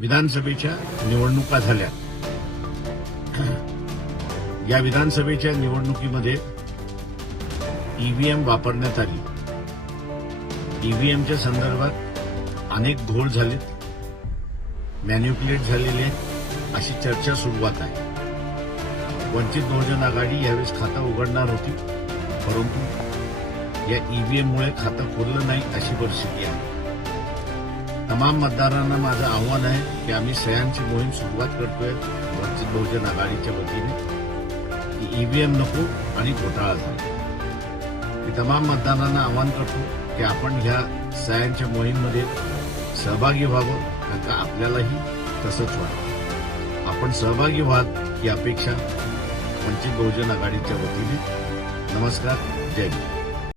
विधानसभेच्या निवडणुका झाल्या. या विधानसभेच्या निवडणुकीमध्ये ईव्हीएम वापरण्यात आली. ईव्हीएमच्या संदर्भात अनेक घोळ झालेत. मॅन्युप्युलेट झालेले अशी चर्चा सुरुवात आहे. वंचित बहुजन आघाडी यावेळेस खातं उघडणार होती. परंतु या ईव्हीएममुळे खातं खोललं नाही अशी परिस्थिती आहे. तमाम मतदारांना माझं आव्हान आहे की आम्ही सह्यांची मोहीम सुरुवात करतोय वंचित बहुजन आघाडीच्या वतीने. की ईव्हीएम नको आणि घोटाळा झाला. मी तमाम मतदारांना आव्हान करतो की आपण ह्या सह्यांच्या मोहीममध्ये सहभागी व्हावं कारण का आपल्यालाही तसंच व्हावं. आपण सहभागी व्हाल ही अपेक्षा वंचित बहुजन आघाडीच्या वतीने. नमस्कार जय हिंद.